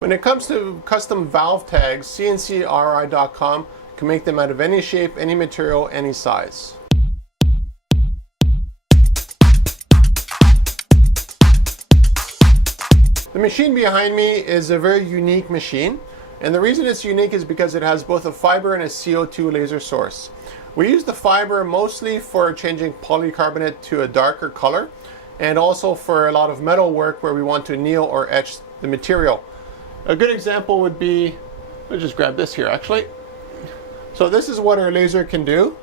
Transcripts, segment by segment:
When it comes to custom valve tags, CNCKing.com can make them out of any shape, any material, any size. The machine behind me is a very unique machine, and the reason it's unique is because it has both a fiber and a CO2 laser source. We use the fiber mostly for changing polycarbonate to a darker color, and also for a lot of metal work where we want to anneal or etch the material. A good example would be, let's just grab this here actually. So this is what our laser can do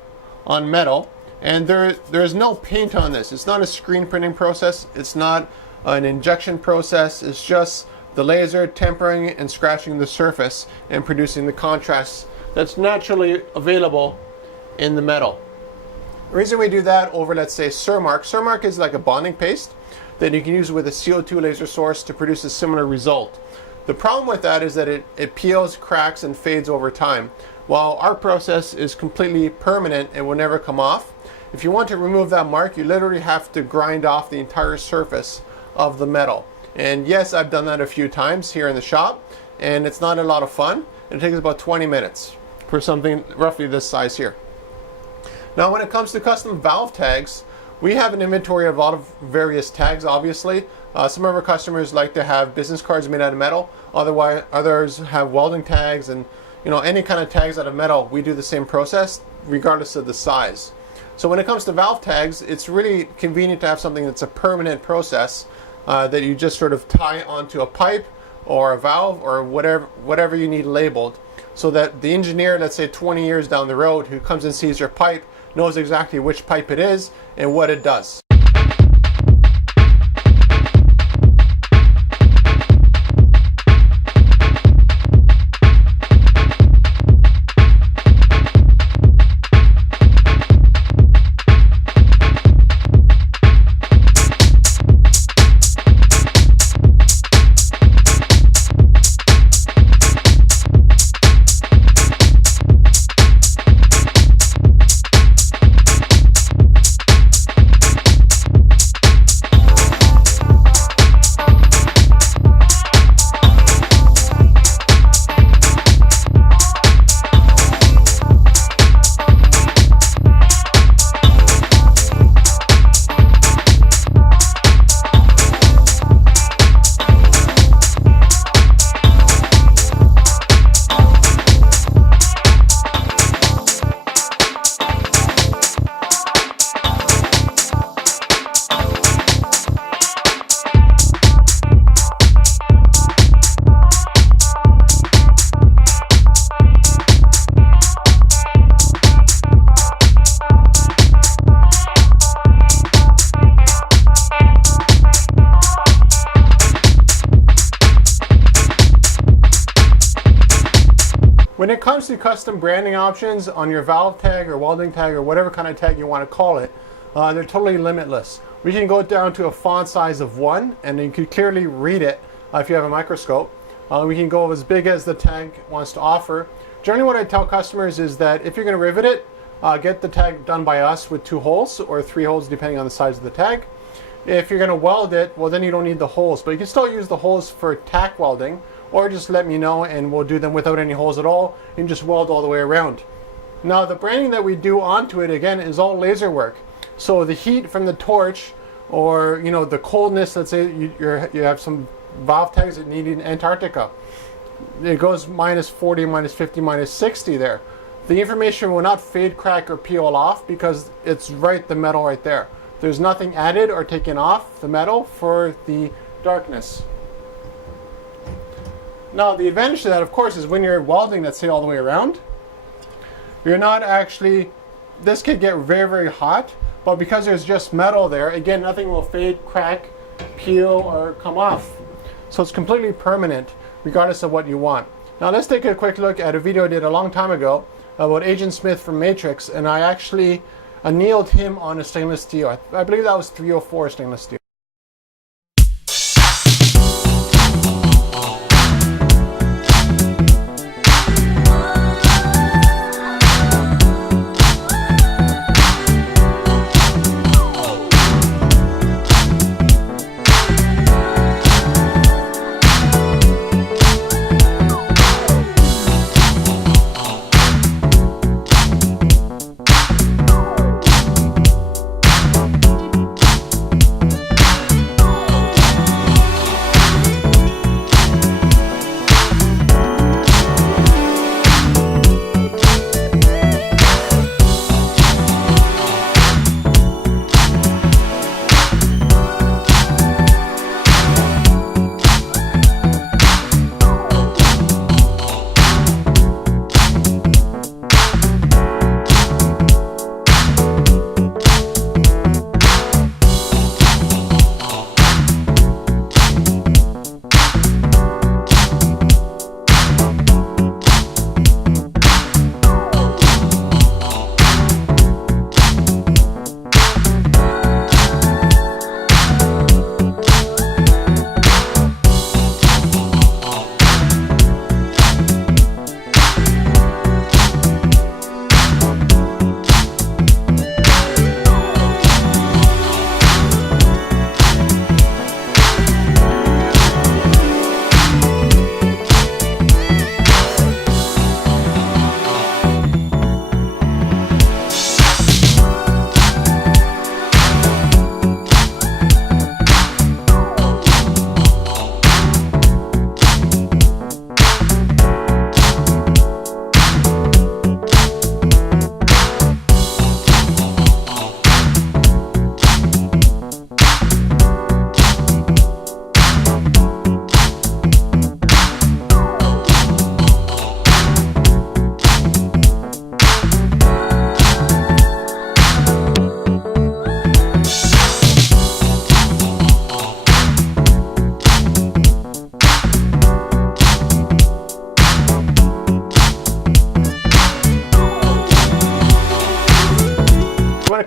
on metal, and there's no paint on this. It's not a screen printing process, it's not an injection process, it's just the laser tempering and scratching the surface and producing the contrast that's naturally available in the metal. The reason we do that over, let's say, Surmark is like a bonding paste that you can use with a CO2 laser source to produce a similar result. The problem with that is that it peels, cracks, and fades over time, while our process is completely permanent and will never come off. If you want to remove that mark, you literally have to grind off the entire surface of the metal. And yes, I've done that a few times here in the shop, and it's not a lot of fun. It takes about 20 minutes for something roughly this size here. Now, when it comes to custom valve tags, we have an inventory of a lot of various tags, obviously. Some of our customers like to have business cards made out of metal. Others have welding tags, and any kind of tags out of metal. We do the same process regardless of the size. So when it comes to valve tags, it's really convenient to have something that's a permanent process that you just sort of tie onto a pipe or a valve or whatever you need labeled, so that the engineer, let's say 20 years down the road, who comes and sees your pipe knows exactly which pipe it is and what it does. When it comes to custom branding options on your valve tag or welding tag or whatever kind of tag you want to call it, they're totally limitless. We can go down to a font size of 1, and you can clearly read it if you have a microscope. We can go as big as the tag wants to offer. Generally what I tell customers is that if you're going to rivet it, get the tag done by us with 2 holes or 3 holes depending on the size of the tag. If you're going to weld it, well, then you don't need the holes, but you can still use the holes for tack welding, or just let me know and we'll do them without any holes at all and just weld all the way around. Now, the branding that we do onto it, again, is all laser work. So the heat from the torch, or the coldness, let's say you have some valve tags that need in Antarctica, it goes -40, -50, -60 there. The information will not fade, crack, or peel off because it's the metal right there. There's nothing added or taken off the metal for the darkness. Now, the advantage to that, of course, is when you're welding, let's say all the way around, you're not actually, this could get very, very hot, but because there's just metal there, again, nothing will fade, crack, peel, or come off. So it's completely permanent, regardless of what you want. Now, let's take a quick look at a video I did a long time ago about Agent Smith from Matrix, and I actually annealed him on a stainless steel. I believe that was 304 stainless steel.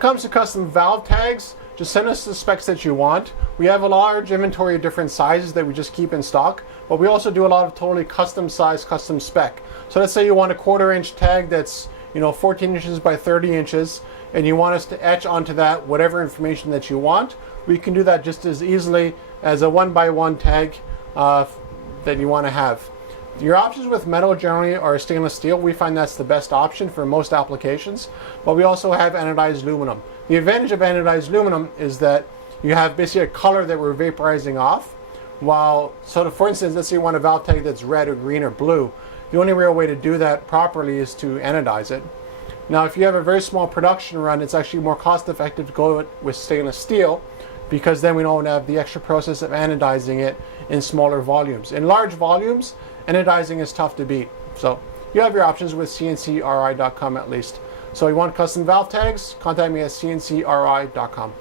comes to custom valve tags, just send us the specs that you want. We have a large inventory of different sizes that we just keep in stock, but we also do a lot of totally custom size, custom spec. So let's say you want a 1/4 inch tag that's 14 inches by 30 inches, and you want us to etch onto that whatever information that you want. We can do that just as easily as a 1x1 tag that you want to have. Your options with metal generally are stainless steel. We find that's the best option for most applications, but we also have anodized aluminum. The advantage of anodized aluminum is that you have basically a color that we're vaporizing off, for instance, let's say you want a valve tag that's red or green or blue. The only real way to do that properly is to anodize it. Now, if you have a very small production run, it's actually more cost effective to go with stainless steel, because then we don't have the extra process of anodizing it in smaller volumes. In large volumes, anodizing is tough to beat. So you have your options with CNCRI.com at least. So you want custom valve tags? Contact me at CNCRI.com.